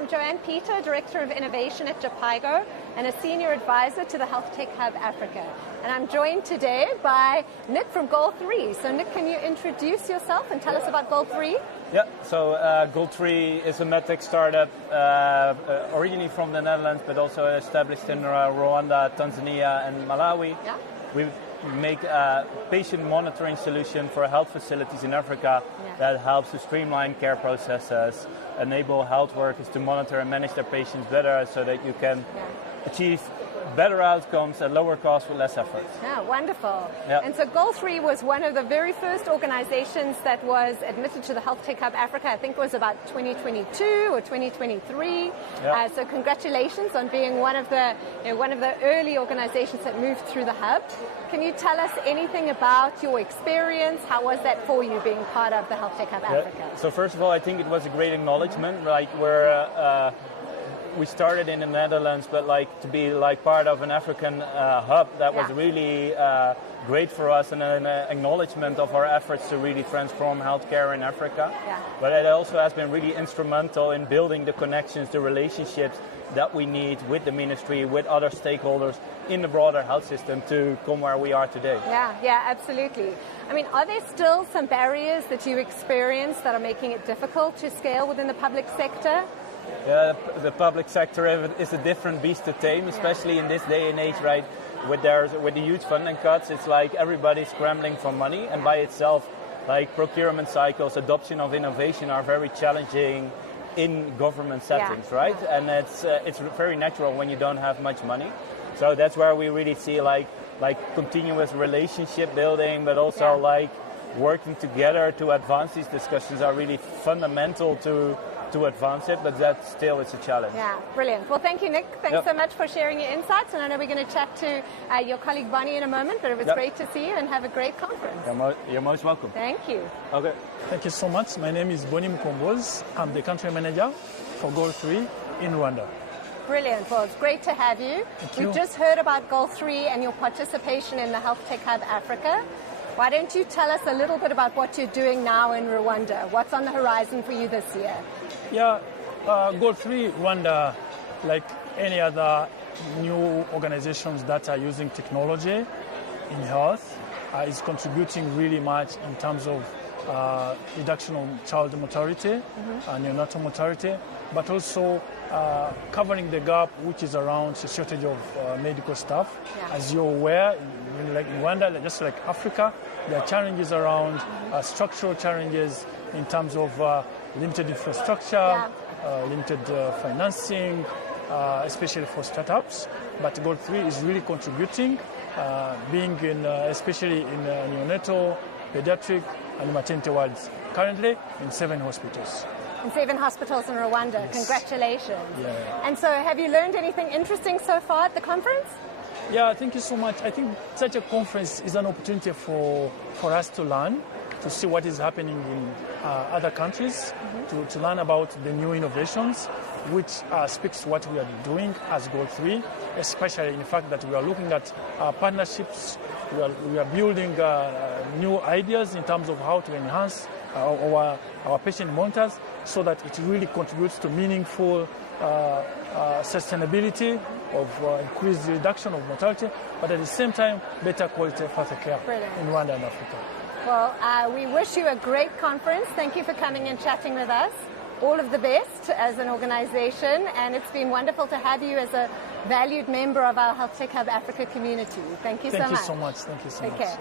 I'm Joanne Peter, Director of Innovation at Japaigo and a Senior Advisor to the Health Tech Hub Africa. And I'm joined today by Nick from Goal3. So Nick, can you introduce yourself and tell us about Goal3? Yeah, so Goal3 is a medtech startup originally from the Netherlands, but also established in Rwanda, Tanzania, and Malawi. Yeah. We make a patient monitoring solution for health facilities in Africa that helps to streamline care processes, enable health workers to monitor and manage their patients better so that you can achieve better outcomes at lower cost with less effort. Yeah, wonderful. Yeah. And so Goal3 was one of the very first organizations that was admitted to the Health Tech Hub Africa. I think it was about 2022 or 2023. Yeah. So congratulations on being one of the early organizations that moved through the hub. Can you tell us anything about your experience? How was that for you being part of the Health Tech Hub Africa? So first of all, I think it was a great acknowledgement. We started in the Netherlands, but to be part of an African hub, that was really great for us, and an acknowledgement of our efforts to really transform healthcare in Africa. Yeah. But it also has been really instrumental in building the connections, the relationships that we need with the ministry, with other stakeholders in the broader health system to come where we are today. Yeah, absolutely. I mean, are there still some barriers that you experience that are making it difficult to scale within the public sector? The public sector is a different beast to tame, especially in this day and age, right? With the huge funding cuts, it's like everybody's scrambling for money, and by itself, procurement cycles, adoption of innovation are very challenging in government settings, right? And it's very natural when you don't have much money. So that's where we really see continuous relationship building, but also working together to advance these discussions are really fundamental to advance it, but that still is a challenge. Yeah, brilliant. Well, thank you, Nick. Thanks so much for sharing your insights. And I know we're going to chat to your colleague Bonnie in a moment, but it was great to see you and have a great conference. You're most welcome. Thank you. Okay. Thank you so much. My name is Bonnie Mkombozi. I'm the country manager for Goal3 in Rwanda. Brilliant. Well, it's great to have you. We've just heard about Goal3 and your participation in the Health Tech Hub Africa. Why don't you tell us a little bit about what you're doing now in Rwanda? What's on the horizon for you this year? Yeah, Goal3 Rwanda, like any other new organizations that are using technology in health, is contributing really much in terms of reduction of child mortality and neonatal mortality, but also covering the gap which is around the shortage of medical staff. Yeah. As you're aware, in Rwanda, just like Africa, there are challenges around structural challenges in terms of limited infrastructure, limited financing, especially for startups. But Goal3 is really contributing, being in, especially in neonatal, pediatric, and maternity wards, currently in 7 hospitals. In 7 hospitals in Rwanda. Yes. Congratulations. Yeah. And so have you learned anything interesting so far at the conference? Yeah, thank you so much. I think such a conference is an opportunity for us to learn, to see what is happening in other countries, to learn about the new innovations, which speaks to what we are doing as Goal3, especially in the fact that we are looking at partnerships, we are building new ideas in terms of how to enhance our patient monitors so that it really contributes to meaningful sustainability of increased reduction of mortality, but at the same time, better quality of health care in Rwanda and Africa. Well, we wish you a great conference. Thank you for coming and chatting with us. All of the best as an organization, and it's been wonderful to have you as a valued member of our Health Tech Hub Africa community. Thank you so much. Thank you so much. Thank you so much. Take care.